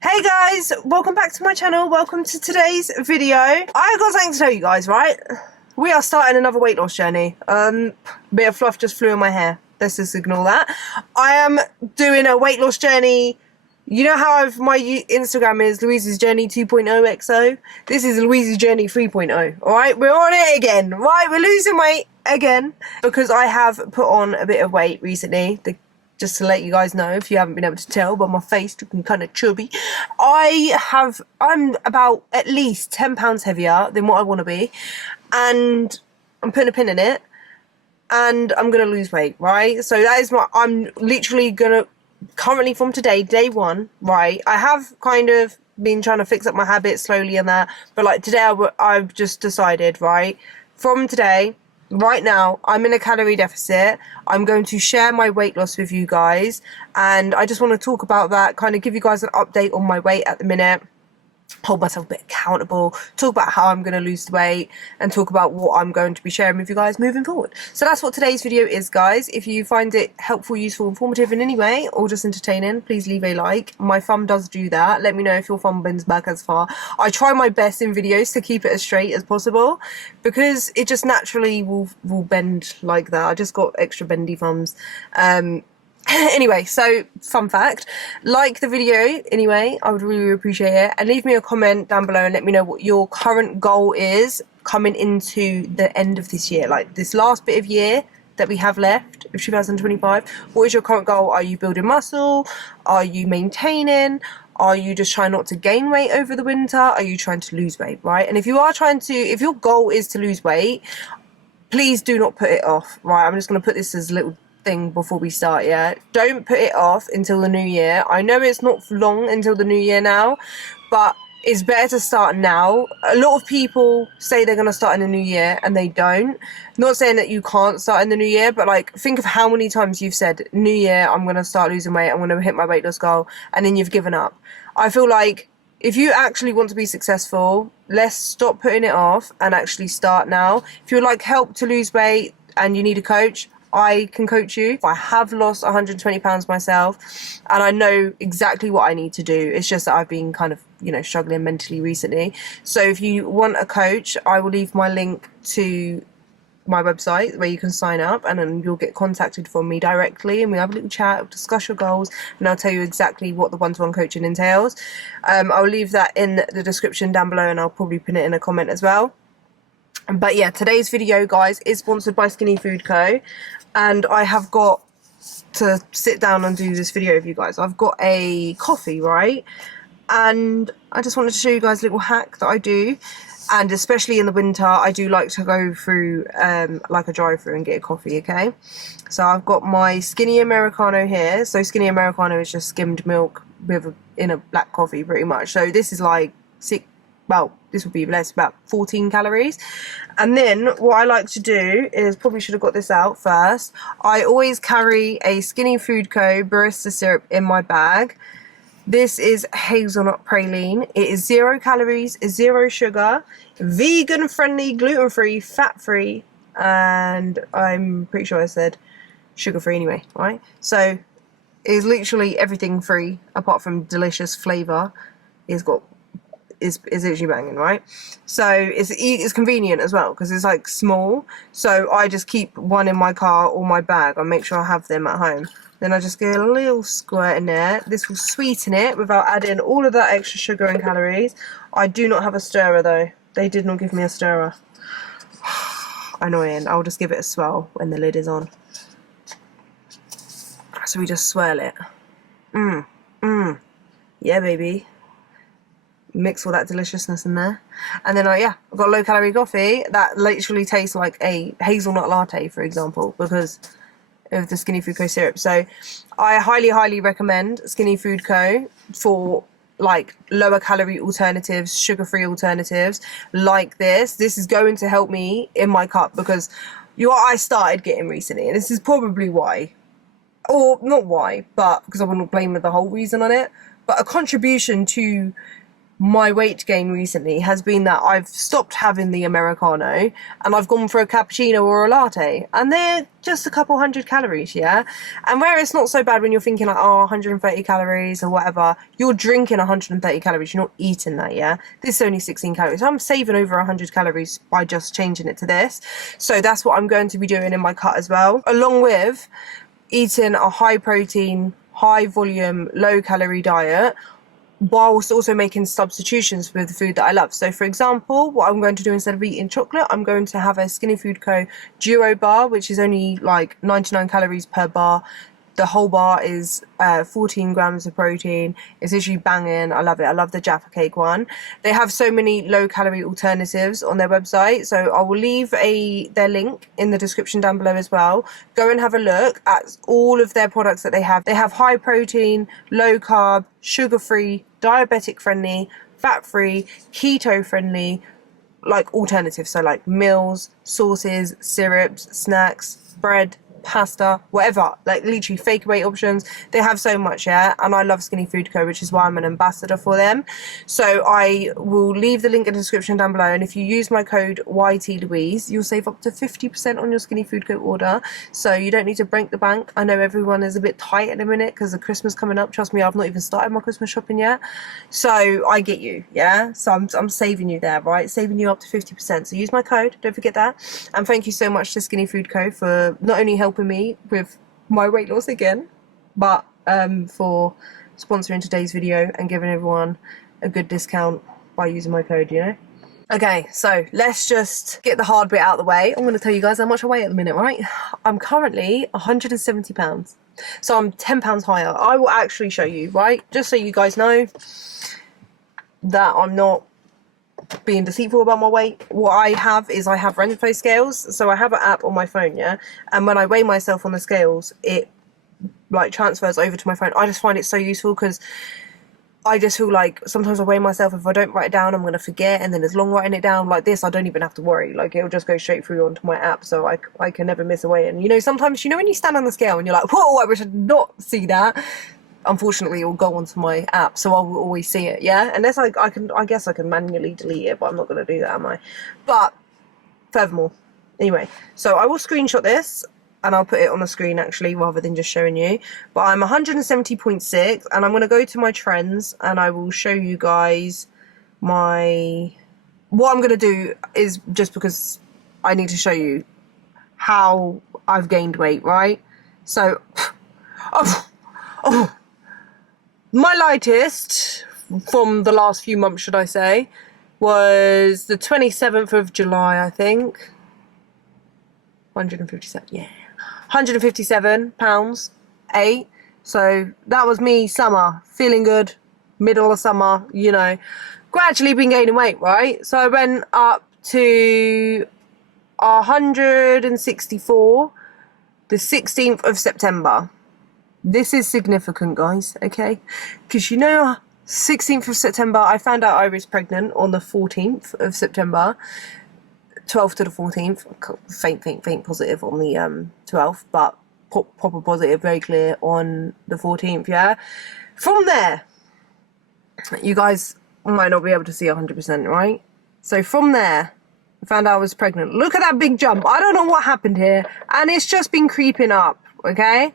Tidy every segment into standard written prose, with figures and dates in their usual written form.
Hey guys, welcome back to my channel. Welcome to today's video. I've got something to tell you guys, right? We are starting another weight loss journey. Bit of fluff just flew in my hair. Let's just ignore that. I am doing a weight loss journey. You know how my Instagram is LouisesJourney2.0xo? This is Louise's Journey 3.0. Alright, we're on it again. Right, we're losing weight again because I have put on a bit of weight recently. Just to let you guys know, if you haven't been able to tell by my face looking kind of chubby, I'm about at least 10 pounds heavier than what I want to be, and I'm putting a pin in it, and I'm going to lose weight, right? So that is I'm literally going to, currently from today, day one, right? I have kind of been trying to fix up my habits slowly and that, but like today I've just decided, right, from today, right now, I'm in a calorie deficit. I'm going to share my weight loss with you guys, and I just want to talk about that, kind of give you guys an update on my weight at the minute, hold myself a bit accountable, talk about how I'm going to lose the weight, and talk about what I'm going to be sharing with you guys moving forward. So that's what today's video is, guys. If you find it helpful, useful, informative in any way, or just entertaining, please leave a like. My thumb does do that. Let me know if your thumb bends back as far. I try my best in videos to keep it as straight as possible, because it just naturally will bend like that. I just got extra bendy thumbs. Anyway, so fun fact, like the video anyway, I would really appreciate it, and leave me a comment down below and let me know what your current goal is coming into the end of this year, like this last bit of year that we have left of 2025. What is your current goal? Are you building muscle? Are you maintaining? Are you just trying not to gain weight over the winter? Are you trying to lose weight, right? And if your goal is to lose weight, please do not put it off, right? I'm just going to put this as a little thing before we start. Yeah, don't put it off until the new year. I know it's not long until the new year now, but it's better to start now. A lot of people say they're going to start in the new year and they don't. Not saying that you can't start in the new year, but like, think of how many times you've said, new year, I'm going to start losing weight, I'm going to hit my weight loss goal, and then you've given up. I feel like if you actually want to be successful, let's stop putting it off and actually start now. If you'd like help to lose weight and you need a coach, I can coach you. I have lost 120 pounds myself, and I know exactly what I need to do. It's just that I've been kind of, struggling mentally recently. So if you want a coach, I will leave my link to my website where you can sign up, and then you'll get contacted from me directly, and we have a little chat, we'll discuss your goals, and I'll tell you exactly what the one-to-one coaching entails. I'll leave that in the description down below, and I'll probably pin it in a comment as well. But yeah, today's video, guys, is sponsored by Skinny Food Co. And I have got to sit down and do this video with you guys. I've got a coffee, right? And I just wanted to show you guys a little hack that I do. And especially in the winter, I do like to go through like a drive-through and get a coffee, okay? So I've got my Skinny Americano here. So Skinny Americano is just skimmed milk in a black coffee, pretty much. So this is like this would be less, about 14 calories. And then what I like to do is, probably should have got this out first, I always carry a Skinny Food Co. barista syrup in my bag. This is hazelnut praline. It is 0 calories, 0 sugar, vegan friendly, gluten free, fat free, and I'm pretty sure I said sugar free anyway, right? So it's literally everything free apart from delicious flavour. It's got is literally banging, right? So it's convenient as well because it's like small, so I just keep one in my car or my bag. I make sure I have them at home. Then I just get a little squirt in there. This will sweeten it without adding all of that extra sugar and calories. I do not have a stirrer though. They did not give me a stirrer. Annoying. I'll just give it a swirl when the lid is on. So we just swirl it. Yeah, baby. Mix all that deliciousness in there, and then I've got low calorie coffee that literally tastes like a hazelnut latte, for example, because of the Skinny Food Co. syrup. So I highly recommend Skinny Food Co. for like lower calorie alternatives, sugar-free alternatives like this. This is going to help me in my cup, because I started getting recently, and this is probably why, or not why, but because I wouldn't blame the whole reason on it, but a contribution to my weight gain recently has been that I've stopped having the Americano and I've gone for a cappuccino or a latte, and they're just a couple hundred calories, yeah? And where it's not so bad when you're thinking like, oh, 130 calories or whatever, you're drinking 130 calories, you're not eating that, yeah? This is only 16 calories. I'm saving over 100 calories by just changing it to this. So that's what I'm going to be doing in my cut as well, along with eating a high protein, high volume, low calorie diet, whilst also making substitutions with the food that I love. So for example, what I'm going to do instead of eating chocolate, I'm going to have a Skinny Food Co. Duo bar, which is only like 99 calories per bar. The whole bar is 14 grams of protein. It's literally banging. I love it. I love the Jaffa Cake one. They have so many low-calorie alternatives on their website. So I will leave their link in the description down below as well. Go and have a look at all of their products that they have. They have high protein, low carb, sugar-free, diabetic friendly, fat-free, keto friendly, like alternatives. So like meals, sauces, syrups, snacks, bread, pasta, whatever, like literally fake weight options. They have so much, yeah, and I love Skinny Food Co., which is why I'm an ambassador for them. So I will leave the link in the description down below, and if you use my code YTLouise, you'll save up to 50% on your Skinny Food Co. order. So you don't need to break the bank. I know everyone is a bit tight at the minute because of Christmas coming up. Trust me, I've not even started my Christmas shopping yet, so I get you, yeah. So I'm saving you there, right? Saving you up to 50%. So use my code, don't forget that. And thank you so much to Skinny Food Co. for not only helping me with my weight loss again, but for sponsoring today's video and giving everyone a good discount by using my code, you know. Okay, so let's just get the hard bit out of the way. I'm going to tell you guys how much I weigh at the minute, right? I'm currently 170 pounds, so I'm 10 pounds higher. I will actually show you, right, just so you guys know that I'm not being deceitful about my weight. What I have is I have Renfo scales. So I have an app on my phone, yeah, and when I weigh myself on the scales, it like transfers over to my phone. I just find it so useful because I just feel like sometimes I weigh myself, if I don't write it down, I'm gonna forget, and then as long writing it down like this, I don't even have to worry. Like it'll just go straight through onto my app, so I can never miss a weigh. And you know, sometimes, you know, when you stand on the scale and you're like, whoa, I wish I did not see that. Unfortunately, it will go onto my app, so I will always see it, yeah? Unless I guess I can manually delete it, but I'm not going to do that, am I? But, furthermore, anyway, so I will screenshot this, and I'll put it on the screen, actually, rather than just showing you. But I'm 170.6, and I'm going to go to my trends, and I will show you guys my... What I'm going to do is, just because I need to show you how I've gained weight, right? So, my lightest from the last few months, should I say, was the 27th of July, I think. 157, yeah. 157 pounds, 8. So that was me, summer, feeling good, middle of summer, you know. Gradually been gaining weight, right? So I went up to 164 the 16th of September. This is significant, guys, okay? Because, you know, 16th of September, I found out I was pregnant on the 14th of September. 12th to the 14th. Faint positive on the 12th, but proper positive, very clear on the 14th, yeah? From there, you guys might not be able to see 100%, right? So from there, I found out I was pregnant. Look at that big jump. I don't know what happened here. And it's just been creeping up, okay?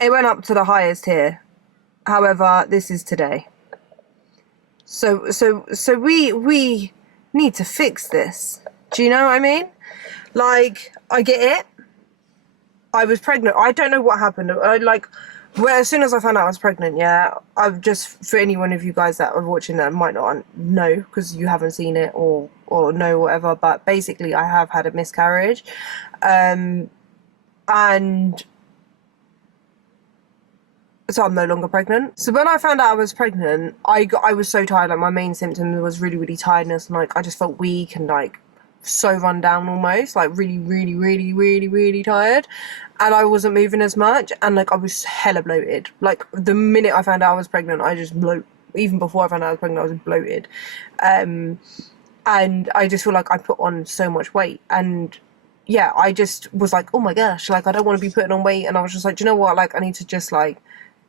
It went up to the highest here. However, this is today. So we need to fix this. Do you know what I mean? Like, I get it. I was pregnant. I don't know what happened. As soon as I found out I was pregnant, yeah, I've just, for any one of you guys that are watching that might not know because you haven't seen it or know whatever, but basically I have had a miscarriage, and so I'm no longer pregnant. So when I found out I was pregnant, I was so tired. Like my main symptom was really tiredness, and like I just felt weak and like so run down almost, like really tired, and I wasn't moving as much, and like I was hella bloated. Like the minute I found out I was pregnant, I just even before I found out I was pregnant, I was bloated, and I just feel like I put on so much weight. And yeah, I just was like, oh my gosh, like I don't want to be putting on weight. And I was just like, do you know what, like I need to just like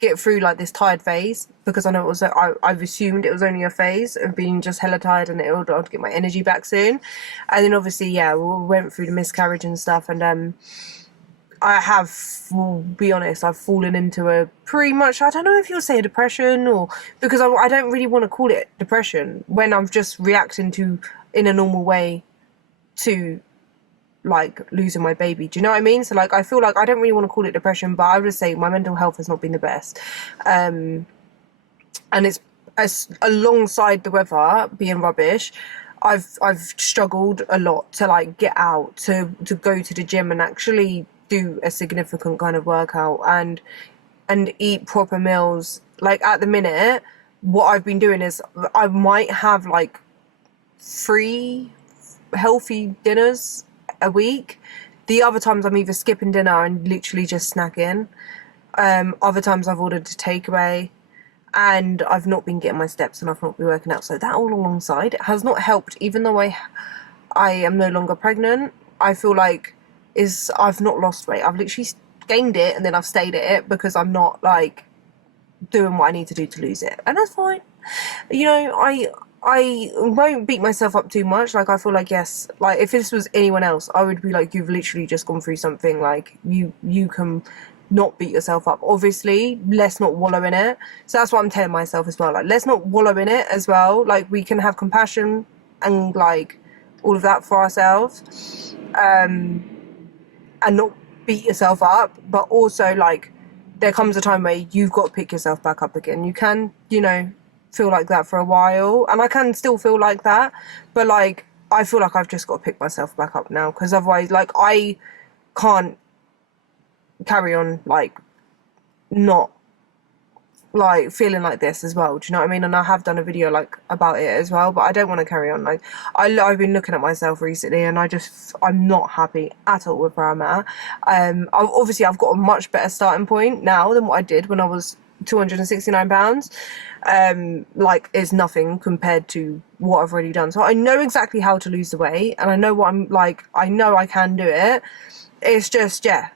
get through like this tired phase, because I know it was I've assumed it was only a phase of being just hella tired, and I'd get my energy back soon. And then obviously, yeah, we went through the miscarriage and stuff, and I have, will be honest, I've fallen into a pretty much, I don't know if you'll say a depression, or because I don't really want to call it depression when I'm just reacting to, in a normal way, to like losing my baby. Do you know what I mean? So like I feel like I don't really want to call it depression, but I would say my mental health has not been the best, and it's as alongside the weather being rubbish, I've struggled a lot to like get out, to go to the gym and actually do a significant kind of workout and eat proper meals. Like at the minute, what I've been doing is I might have like 3 healthy dinners a week. The other times I'm either skipping dinner and literally just snacking. Other times I've ordered a takeaway, and I've not been getting my steps and I've not been working out. So that all alongside, it has not helped. Even though I am no longer pregnant, I feel like I've not lost weight. I've literally gained it and then I've stayed at it because I'm not like doing what I need to do to lose it, and that's fine. You know, I won't beat myself up too much. Like I feel like, yes, like if this was anyone else, I would be like, you've literally just gone through something, like you can not beat yourself up. Obviously, let's not wallow in it. So that's what I'm telling myself as well, like let's not wallow in it as well. Like we can have compassion and like all of that for ourselves, and not beat yourself up, but also like there comes a time where you've got to pick yourself back up again. You can, you know, feel like that for a while, and I can still feel like that, but like I feel like I've just got to pick myself back up now, because otherwise like I can't carry on like not like feeling like this as well. Do you know what I mean? And I have done a video like about it as well, but I don't want to carry on. Like I've been looking at myself recently and I'm not happy at all with where I'm at. Obviously I've got a much better starting point now than what I did when I was 269 pounds. Like it's nothing compared to what I've already done. So I know exactly how to lose the weight, and I know what I'm like. I know I can do it. It's just, yeah,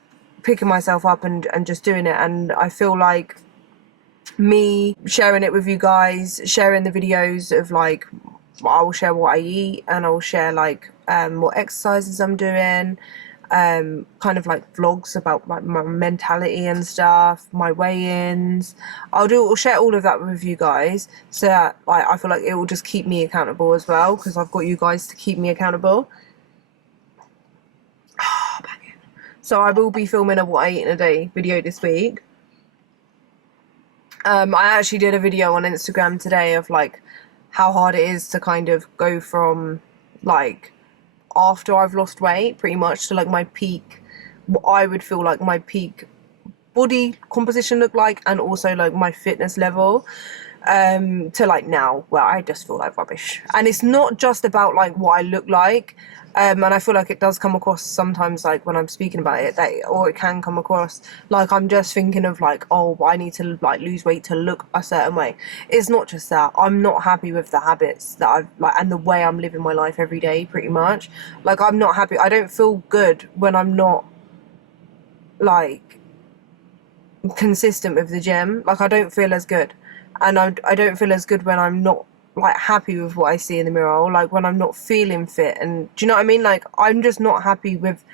picking myself up and just doing it. And I feel like me sharing it with you guys, sharing the videos of like, I will share what I eat, and I will share like what exercises I'm doing, kind of like vlogs about like my mentality and stuff, my weigh-ins. I'll share all of that with you guys, so that like I feel like it will just keep me accountable as well, because I've got you guys to keep me accountable. So I will be filming a what I eat in a day video this week. I actually did a video on Instagram today of like how hard it is to kind of go from like after I've lost weight pretty much to like my peak, what I would feel like my peak body composition look like, and also like my fitness level, to like now where I just feel like rubbish. And it's not just about like what I look like, and I feel like it does come across sometimes like when I'm speaking about it, or it can come across like I'm just thinking of like, oh, I need to like lose weight to look a certain way. It's not just that. I'm not happy with the habits that I've like, and the way I'm living my life every day pretty much. Like I'm not happy. I don't feel good when I'm not like consistent with the gym. Like I don't feel as good, and I don't feel as good when I'm not like happy with what I see in the mirror, or like when I'm not feeling fit. And do you know what I mean? Like I'm just not happy with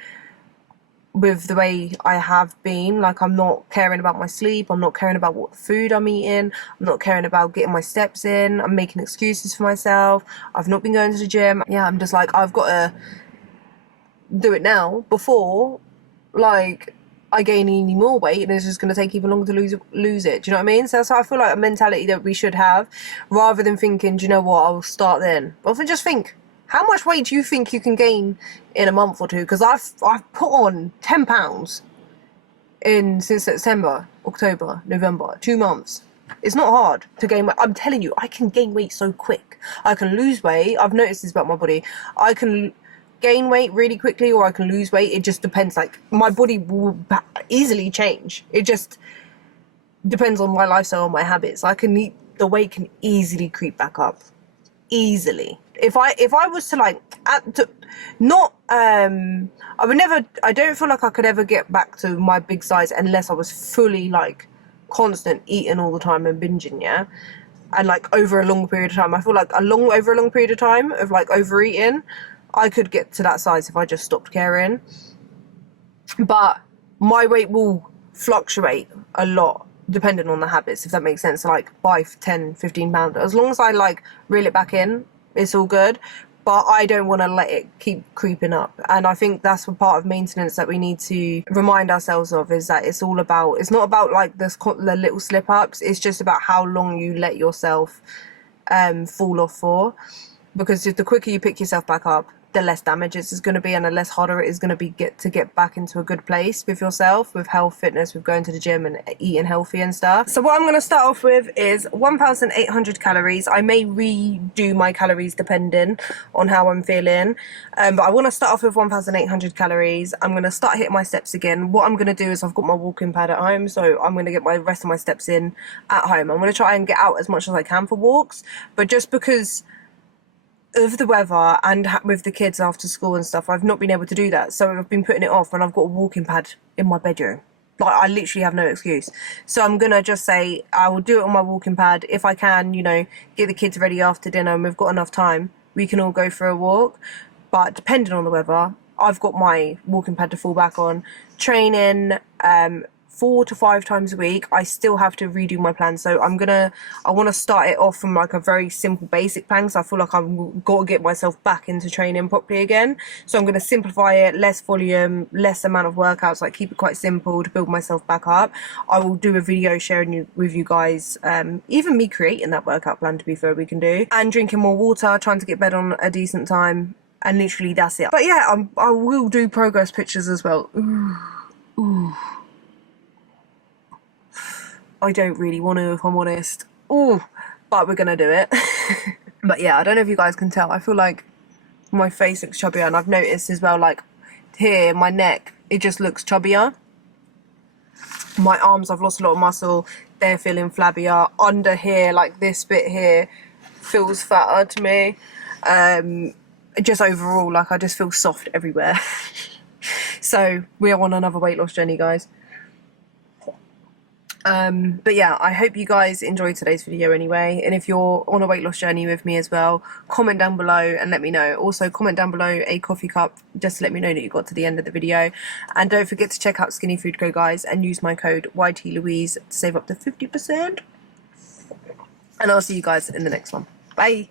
the way I have been. Like I'm not caring about my sleep, I'm not caring about what food I'm eating, I'm not caring about getting my steps in, I'm making excuses for myself, I've not been going to the gym. Yeah, I'm just like, I've got to do it now before like I gain any more weight, and it's just going to take even longer to lose it. Do you know what I mean? So that's how I feel like a mentality that we should have, rather than thinking, do you know what, I'll start then. But often just think, how much weight do you think you can gain in a month or two? Because I've put on 10 pounds since September, October, November, 2 months. It's not hard to gain weight. I'm telling you, I can gain weight so quick. I can lose weight. I've noticed this about my body. I can gain weight really quickly, or I can lose weight. It just depends. Like my body will easily change. It just depends on my lifestyle and my habits. The weight can easily creep back up, easily. If I was to like I would never, I don't feel like I could ever get back to my big size unless I was fully like constant eating all the time and binging, yeah, and like over a long period of time, I feel like over a long period of time of like overeating, I could get to that size if I just stopped caring. But my weight will fluctuate a lot depending on the habits, if that makes sense. Like 5, 10, 15 pounds, as long as I like reel it back in, it's all good. But I don't want to let it keep creeping up. And I think that's a part of maintenance that we need to remind ourselves of, is that it's not about like the little slip ups. It's just about how long you let yourself fall off for. Because if the quicker you pick yourself back up, the less damage it's going to be, and the less harder it is going to be to get back into a good place with yourself, with health, fitness, with going to the gym and eating healthy and stuff. So what I'm going to start off with is 1,800 calories. I may redo my calories depending on how I'm feeling, but I want to start off with 1,800 calories. I'm going to start hitting my steps again. What I'm going to do is, I've got my walking pad at home, so I'm going to get my rest of my steps in at home. I'm going to try and get out as much as I can for walks, but just because of the weather and with the kids after school and stuff, I've not been able to do that. So I've been putting it off, and I've got a walking pad in my bedroom. Like, I literally have no excuse. So I'm gonna just say I will do it on my walking pad. If I can, you know, get the kids ready after dinner and we've got enough time, we can all go for a walk. But depending on the weather, I've got my walking pad to fall back on. Training 4 to 5 times a week, I still have to redo my plan. So I want to start it off from like a very simple basic plan, because I feel like I've got to get myself back into training properly again. So I'm going to simplify it, less volume, less amount of workouts, like keep it quite simple to build myself back up. I will do a video sharing with you guys, even me creating that workout plan, to be fair, we can do, and drinking more water, trying to get bed on a decent time, and literally that's it. But yeah, I will do progress pictures as well. Ooh. I don't really want to, if I'm honest. Oh, but we're gonna do it. But yeah, I don't know if you guys can tell, I feel like my face looks chubbier, and I've noticed as well, like here, my neck, it just looks chubbier. My arms, I've lost a lot of muscle, they're feeling flabbier. Under here, like this bit here, feels fatter to me. Just overall, like I just feel soft everywhere. So we are on another weight loss journey, guys. But yeah, I hope you guys enjoyed today's video anyway, and if you're on a weight loss journey with me as well, comment down below and let me know. Also comment down below a coffee cup just to let me know that you got to the end of the video, and don't forget to check out Skinny Food Co, guys, and use my code YTLouise to save up to 50%, and I'll see you guys in the next one. Bye.